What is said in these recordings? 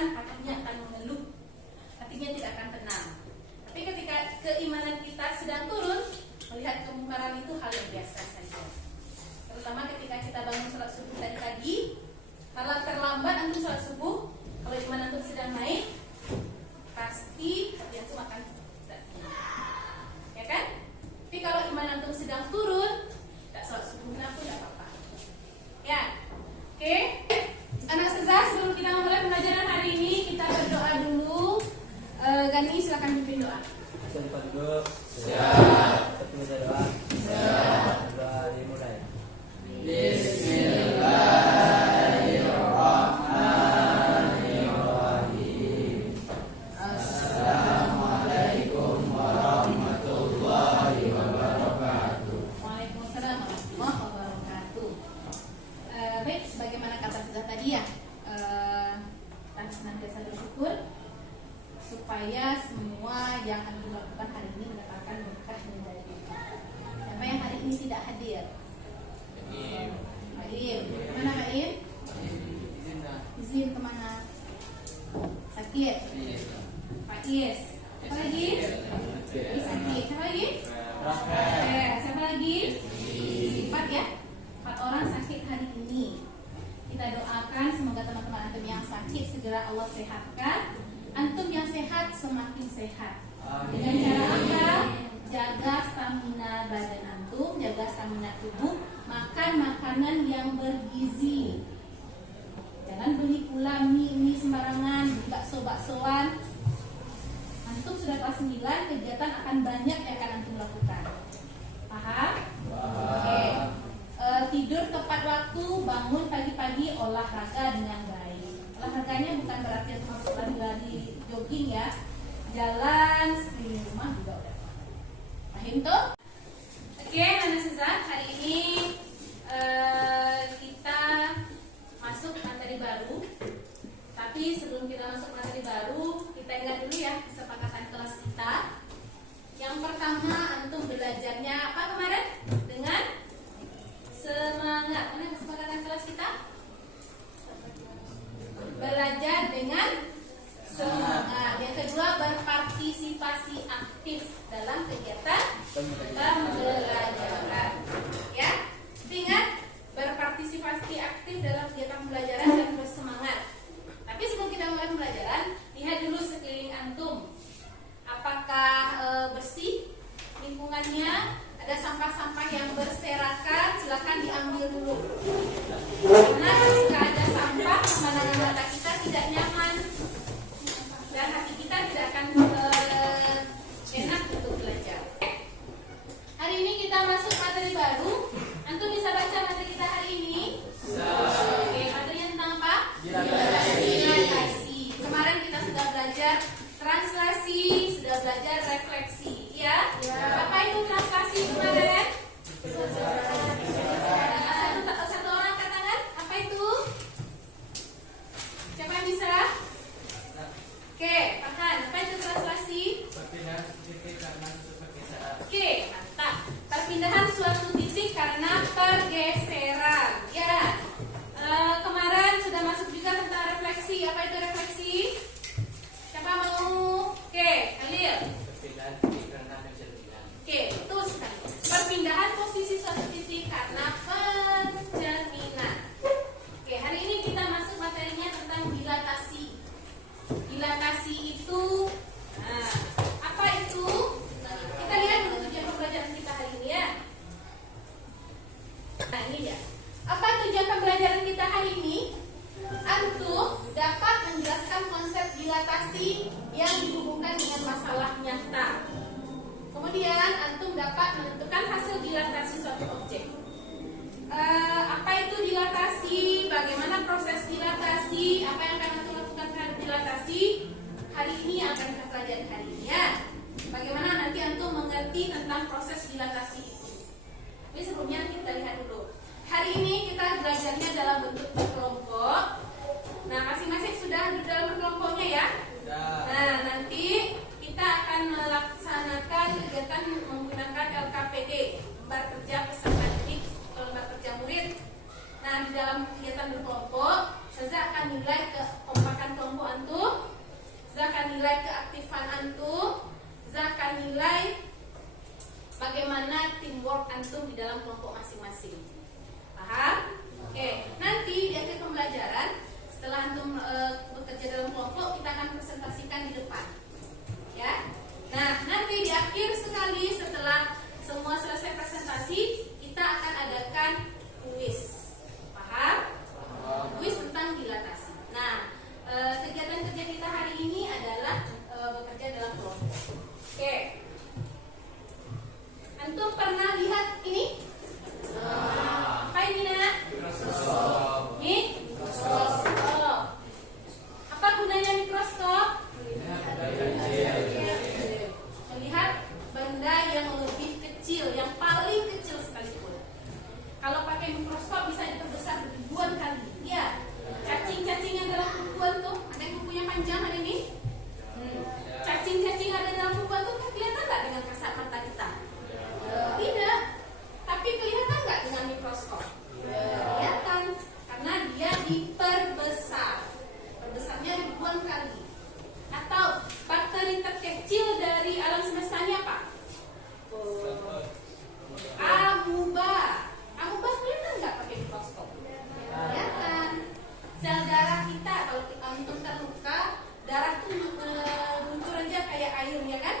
kesulitan, hatinya akan mengeluh, hatinya tidak akan tenang. Tapi ketika keimanan kita sedang turun, melihat kemungkaran itu hal yang biasa saja. Terutama ketika kita bangun salat subuh tadi pagi, kalau terlambat antum salat subuh, kalau iman antum sedang naik, pasti hati antum akan tidak tenang, ya kan? Tapi kalau iman antum sedang turun, tidak salat subuhnya pun tidak apa-apa. Ya, oke. Anak Sezar, sebelum kita memulai pembelajaran hari ini, kita berdoa dulu. Gani, silakan pimpin doa. Siap. Kita doa. Siap. Doa dimulai. Bismillahirrahmanirrahim. Assalamualaikum warahmatullahi wabarakatuh. Waalaikumsalam warahmatullahi wabarakatuh. Baik, sebagaimana kata kita tadi ya, kita senantiasa bersyukur supaya semua yang antum lakukan hari ini mendapatkan berkah dari Allah. Siapa yang hari ini tidak hadir? Baim. Kemana Baim? Izin kemana? Sakit. Pak Is. Siapa lagi? Sakit. Siapa lagi? Siapa lagi? 4 ya. 4 orang sakit hari ini. Kita doakan semoga teman-teman antum yang sakit segera Allah sehatkan. Antum yang sehat semakin sehat. Dengan cara apa? Jaga stamina badan antum, jaga stamina tubuh, makan makanan yang bergizi. Jangan beli pula mie sembarangan, bakso-baksoan. Antum sudah kelas 9, kegiatan akan banyak yang akan antum lakukan. Paham? Oke. Tidur tepat waktu, bangun pagi-pagi, olahraga dengan baik. Olahraganya bukan berarti antum harus lari-lari jogging ya. Jalan sekeliling rumah juga udah. Paham tuh? Oke, Anak Sezar, hari ini kita masuk materi baru. Tapi sebelum kita masuk materi baru, kita ingat dulu ya kesepakatan kelas kita. Yang pertama, antum belajarnya apa kemarin? Dengan semangat. Mana kesepakatan kelas kita? Belajar dengan semangat. Yang kedua, berpartisipasi aktif dalam kegiatan pembelajaran. Ya, ingat berpartisipasi aktif dalam kegiatan pembelajaran dan bersemangat. Tapi sebelum kita mulai pembelajaran, lihat dulu sekeliling antum. Apakah bersih lingkungannya? Ada sampah-sampah yang berserakan, silakan diambil dulu. Karena jika ada sampah, pemandangan mata kita tidak nyaman dan hati kita tidak akan enak untuk belajar. Hari ini kita masuk materi baru. Antum bisa baca materi kita hari ini? Oke, materinya tentang apa? Translasi. Kemarin kita sudah belajar translasi, sudah belajar refleksi, ya? Apa itu translasi kemarin? Satu orang angkat tangan. Apa itu? Siapa yang bisa? Oke, Farhan. Apa itu translasi? Perpindahan titik karena pergeseran. Oke, mantap. Perpindahan suatu titik karena pergeseran. Ya. Kemarin sudah masuk juga tentang refleksi. Apa itu refleksi? Siapa mau? Oke, Khalil. Perpindahan titik karena pencerminan. Oke, betul sekali. Perpindahan posisi suatu titik karena pencerminan. Oke, hari ini kita masuk materinya tentang dilatasi. Dilatasi itu, apa itu? Kita lihat dulu tujuan pembelajaran kita hari ini ya. Nah, ini ya. Apa tujuan pembelajaran kita hari ini? Antum dapat menjelaskan konsep dilatasi yang dihubungkan dengan masalah nyata. Kemudian antum dapat menentukan hasil dilatasi suatu objek. Apa itu dilatasi? Bagaimana proses dilatasi? Apa yang akan antum lakukan terhadap dilatasi? Hari ini yang akan kita pelajari hari ini ya. Bagaimana nanti antum mengerti tentang proses dilatasi itu. Tapi sebelumnya kita lihat dulu. Hari ini kita belajarnya dalam bentuk berkelompok. Nah, masing-masing sudah di dalam berkelompoknya ya. Nah, nanti kita akan melaksanakan kegiatan menggunakan LKPD, lembar kerja peserta didik atau lembar kerja murid. Nah, di dalam kegiatan berkelompok masing-masing. Paham? Oke, nanti di akhir pembelajaran setelah antum bekerja dalam kelompok, kita akan presentasikan di depan. Ya. Nah, nanti di akhir sekali setelah semua selesai presentasi, kita akan adakan kuis. Paham? Kuis tentang dilatasi. Nah, kegiatan kerja kita hari ini adalah bekerja dalam kelompok. Oke. Antum pernah lihat ini? Apa ini, Nak? Mikroskop. Mikroskop. Apa gunanya mikroskop? Melihat benda yang lebih kecil, yang paling kecil sekalipun. Kalau pakai mikroskop bisa diperbesar ribuan kali. Ya, cacing-cacing yang dalam kubuan tuh, ada yang kukunya panjang hari ini. Cacing-cacing ada dalam kubuan tuh kelihatan nggak dengan kasat mata kita? Tidak. Tapi kelihatan nggak dengan mikroskop? Kelihatan, karena dia diperbesar. Perbesarnya ribuan kali. Atau bakteri terkecil dari alam semesta ini apa? Amuba. Amuba kelihatan nggak pakai mikroskop? Kelihatan. Sel darah kita, kalau kita terluka, darah tuh muncul aja kayak air, ya kan?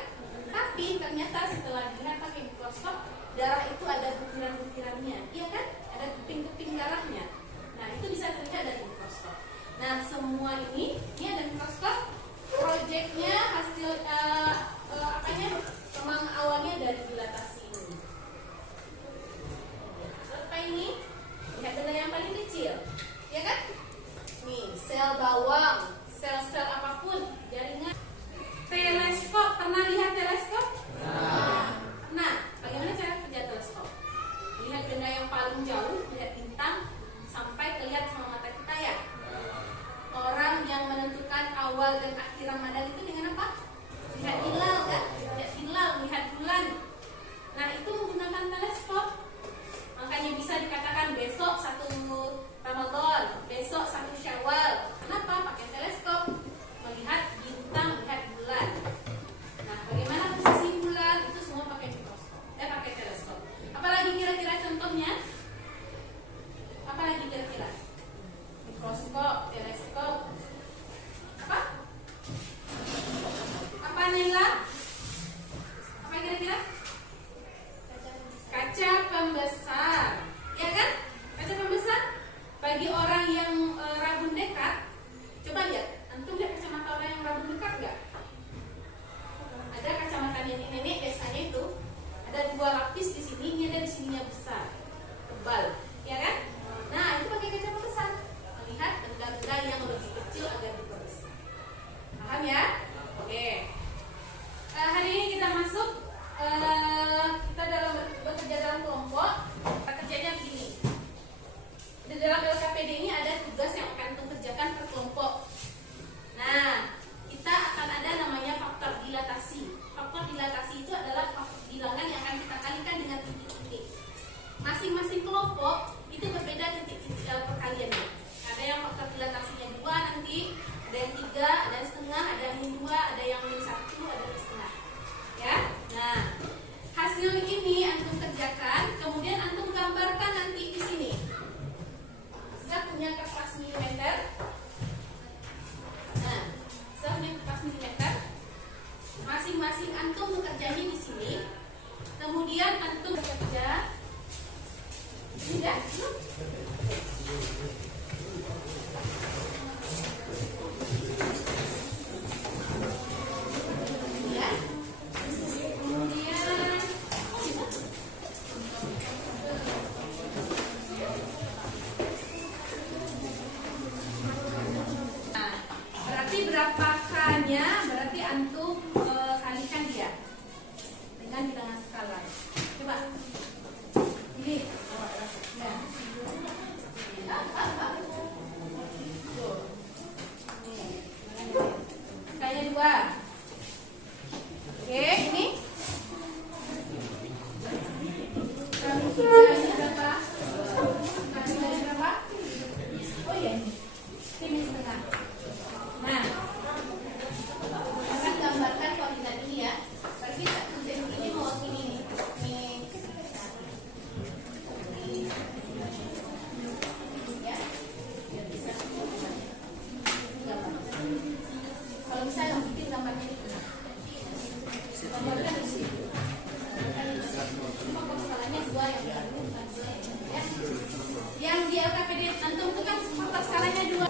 Tapi ternyata setelah dilihat pakai mikroskop, darah itu ada butiran-butirannya, iya kan? Ada keping-keping darahnya. Nah, itu bisa terlihat dari mikroskop. Nah, semua ini ada mikroskop. Proyeknya hasil memang awalnya dari dilatasi ini. Apa ini? Lihat benda yang paling kecil, ya kan? Nih, sel bawang, sel-sel apapun, jaringan. Teleskop, pernah lihat teleskop? Nah, bagaimana cara kerja teleskop? Lihat benda yang paling jauh, lihat bintang, sampai terlihat sama mata kita, ya. Orang yang menentukan awal dan akhir Ramadan itu dengan apa? Lihat hilal, kan? Lihat hilal, lihat bulan. Nah, itu menggunakan teleskop. Makanya bisa dikatakan besok 1 Ramadan, besok 1 Syawal. Kenapa? Pakai teleskop. Melihat bintang, lihat bulan. Nah, bagaimana posisi bulan? Itu semua pakai mikroskop. Pakai teleskop. Apalagi kira-kira contohnya? Apalagi kira-kira? Mikroskop, teleskop. Apa? Apa, Naila? Apa kira-kira? Kaca pembesar. Ya kan? Kaca pembesar. Bagi orang yang rabun dekat, coba lihat. Antum lihat kacamata orang yang rabun dekat nggak? Ada kacamata nenek-nenek biasanya itu ada 2 lapis di sini, ini ada di sininya besar, tebal, ya kan? Nah, itu pakai kaca pembesar. Melihat benda-benda yang lebih kecil agar diperbesar. Paham ya? Oke. Hari ini kita masuk, kita dalam bekerja dalam kelompok. Kerjanya begini. Di dalam LKPD ini ada tugas yang akan kita kerjakan per kelompok. Nah, kita akan ada namanya faktor dilatasi. Faktor dilatasi itu adalah bilangan yang akan kita kalikan dengan titik-titik. Masing-masing kelompok itu berbeda titik-titik perkaliannya. Ada yang faktor dilatasinya 2 nanti, ada yang 3, ada yang setengah, ada yang -2, ada yang -1, ada yang setengah. Ya, nah hasil ini antum kerjakan, kemudian antum gambarkan nanti di sini. Saya punya kertas milimeter. Nah, saya punya kertas milimeter. Masing-masing antum bekerjanya di sini. Kemudian antum bekerja. Ini dah. Berapakahnya berarti antum kalikan dia dengan bilangan skala. Coba ini ya. Skalanya 2. Oke, ini berapa? Oh iya, ini setengah. Nah, akan gambarkan koordinat ini ya. Berarti ini mewakili ini. Gambarkan di sini. Cuma kalau skalanya 2 yang baru, bukan 2 ya. Yang di LKPD antum itu kan faktor skalanya 2.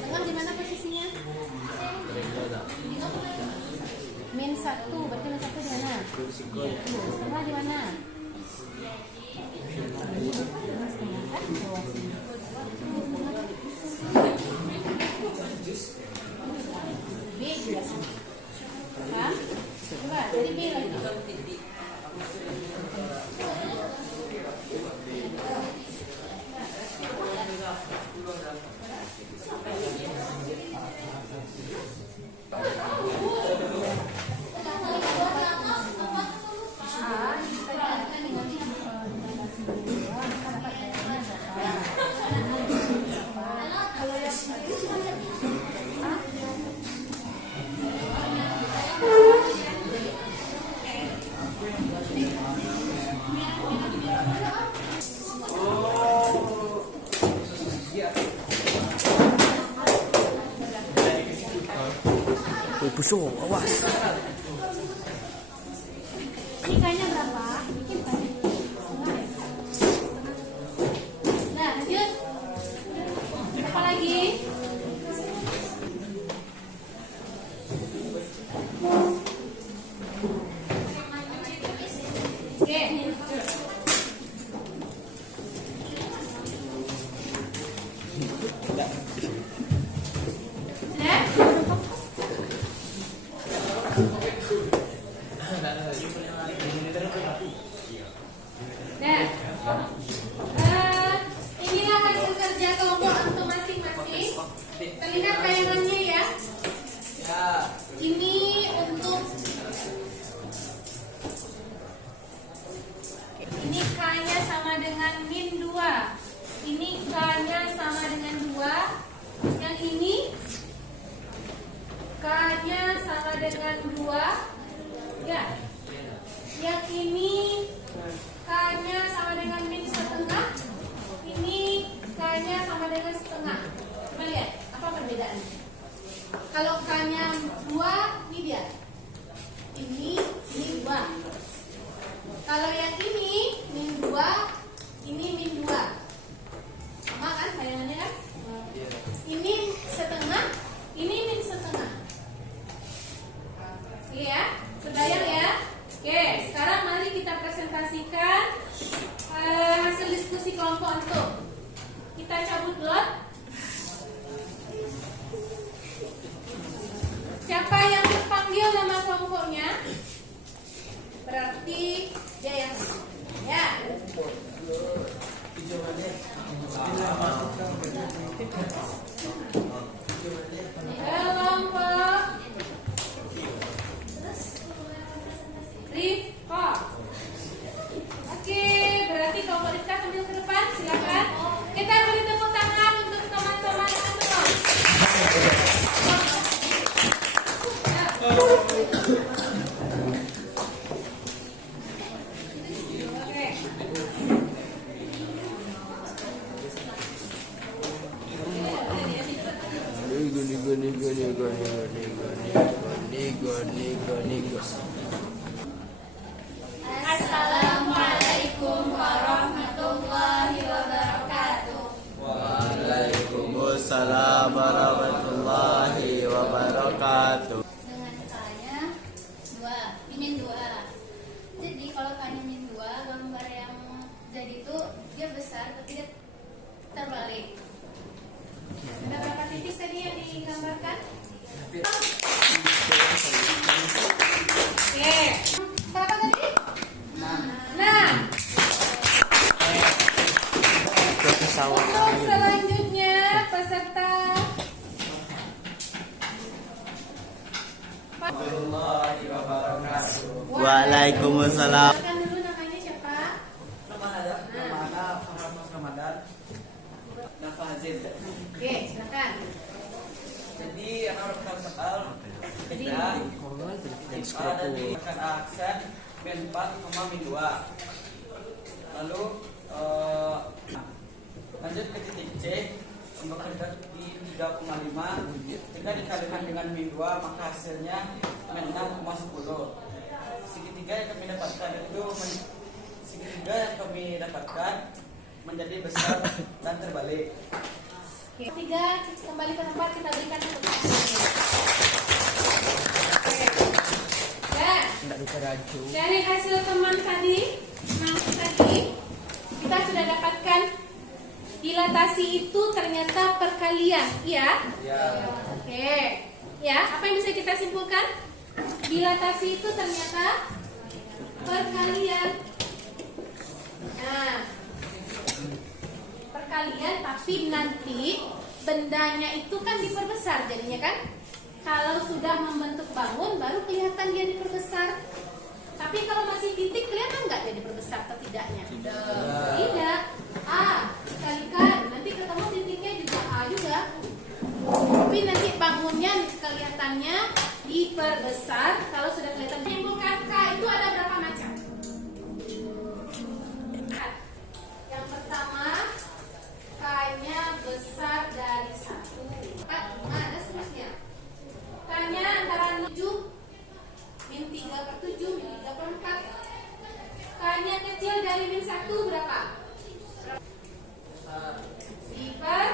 Tengah di mana posisinya? Min 1, berarti min 1 di mana? Setengah di mana? B juga sama. Paham? Coba dari B lagi. Busuk, awas. Ini kayaknya berapa? Bikin kan? Nah, lanjut. Apa lagi? Oke. Inilah hasil kerja kelompok untuk masing-masing. Terlihat bayangannya ya. Ini untuk ini K-nya sama dengan min 2. Ini K-nya sama dengan 2. Yang ini K-nya sama dengan 2. Ya. Yang ini K-nya sama dengan min setengah. Ini K-nya sama dengan setengah. Coba lihat, apa perbedaannya? Kalau K-nya 2, ini dia. Ini 2. Kalau yang ini min 2, ini min 2. Sama kan bayangannya kan? Ini setengah, ini min setengah. Oke ya, kebayang ya? Oke, sekarang mari kita presentasikan hasil diskusi kelompok antum. Kita cabut dot. Kelompok Rifka. Oke, berarti kelompok Rifka sambil ke depan, silakan. Kita beri tepuk tangan untuk teman-teman semua. Assalamualaikum warahmatullahi wabarakatuh. Waalaikumsalam warahmatullahi wabarakatuh. Dengan caranya dua, pinin dua. Jadi kalau kalian pinin dua, gambar yang jadi itu dia besar tapi dia terbalik. Ada berapa titik tadi yang digambarkan? Oke. Berapa tadi? 6. Untuk selanjutnya peserta Waalaikumsalam. silakan dulu, namanya siapa? Oke, silakan. Jadi anak udah soal Jadi ada di aksen min 4, min 2. Lalu lanjut ke titik C untuk dekat di 3,5. Jika dikalikan dengan min 2 maka hasilnya min 6,10. Segitiga yang kami dapatkan itu segitiga yang kami dapatkan menjadi besar dan terbalik. Oke. 3, kembali ke tempat, kita berikan tepuk tangan. Oke. Dan dari hasil teman tadi, kita sudah dapatkan dilatasi itu ternyata perkalian, ya? Ya. Oke. Ya, apa yang bisa kita simpulkan? Dilatasi itu ternyata perkalian. Nah, perkalian tapi nanti bendanya itu kan diperbesar jadinya kan? Kalau sudah membentuk bangun baru kelihatan dia diperbesar. Tapi kalau masih titik kelihatan nggak dia diperbesar atau tidaknya? Tidak. A dikalikan, nanti ketemu titiknya juga A juga. Tapi nanti bangunnya kelihatannya diperbesar. Kalau sudah kelihatan menyimpulkan K itu ada berapa macam? Yang pertama, K-nya besar dari 1, 4, 5, dan seterusnya. K-nya antara 7, min 3/7, min 3/4. K-nya kecil dari min 1 berapa? Diper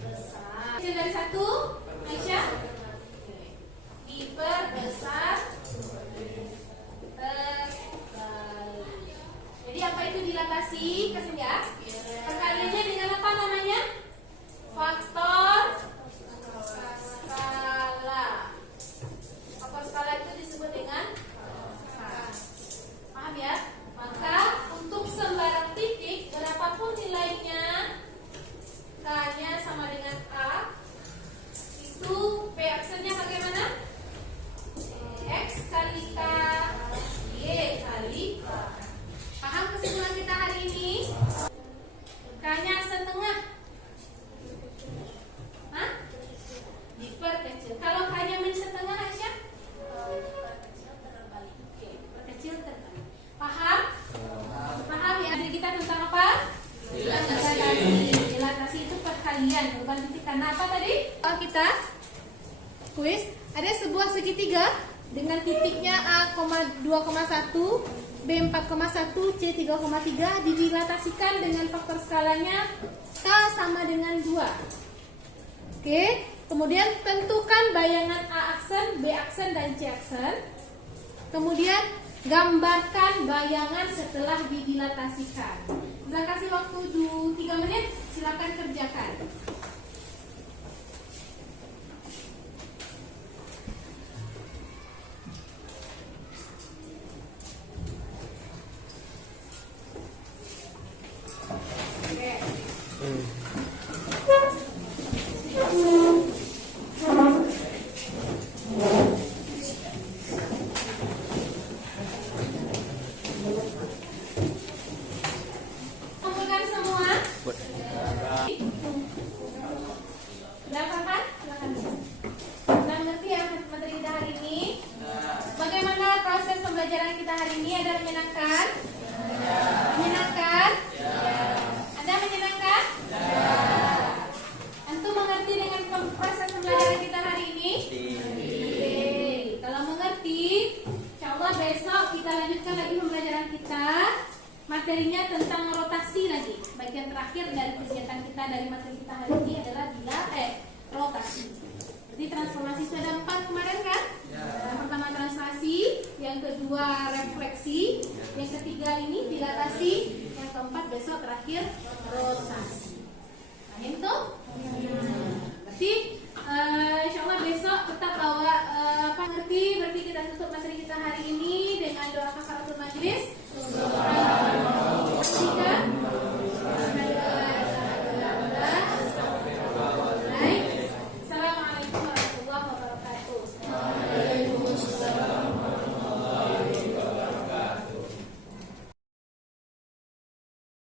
besar. Kecil dari 1, Aisyah? Diperbesar terkali. Jadi apa itu dilatasi? Kasih ya. Perkaliannya dengan apa namanya? Faktor skala. Faktor skala itu disebut dengan K. Paham ya? Maka untuk sembarang titik berapapun nilainya, K-nya sama dengan A. Itu P aksennya bagaimana? X kali K, Y kali K. Paham kesimpulan kita hari ini? K-nya setengah. Hah? Diperkecil. Kalau K-nya min setengah, Aisyah? Oke, perkecil terbalik. Paham? Paham ya? Jadi kita tentang apa? Dilatasi itu perkalian, bukan titikan. Nah, apa tadi? Kita kuis. Ada sebuah segitiga dengan titiknya A, 2,1, B 4,1, C 3,3 didilatasikan dengan faktor skalanya K sama dengan 2. Oke, kemudian tentukan bayangan A aksen, B aksen, dan C aksen. Kemudian gambarkan bayangan setelah didilatasikan. Saya kasih waktu 3 menit, silakan kerjakan. materinya tentang rotasi lagi. Bagian terakhir dari kegiatan kita dari materi kita hari ini adalah rotasi. Jadi transformasi sudah ada 4 kemarin kan? Yang pertama translasi, yang kedua refleksi, yang ketiga ini dilatasi, yang keempat besok terakhir rotasi. Paham tuh? Berarti insya Allah besok tetap bawa ngerti. Berarti kita tutup materi kita hari ini.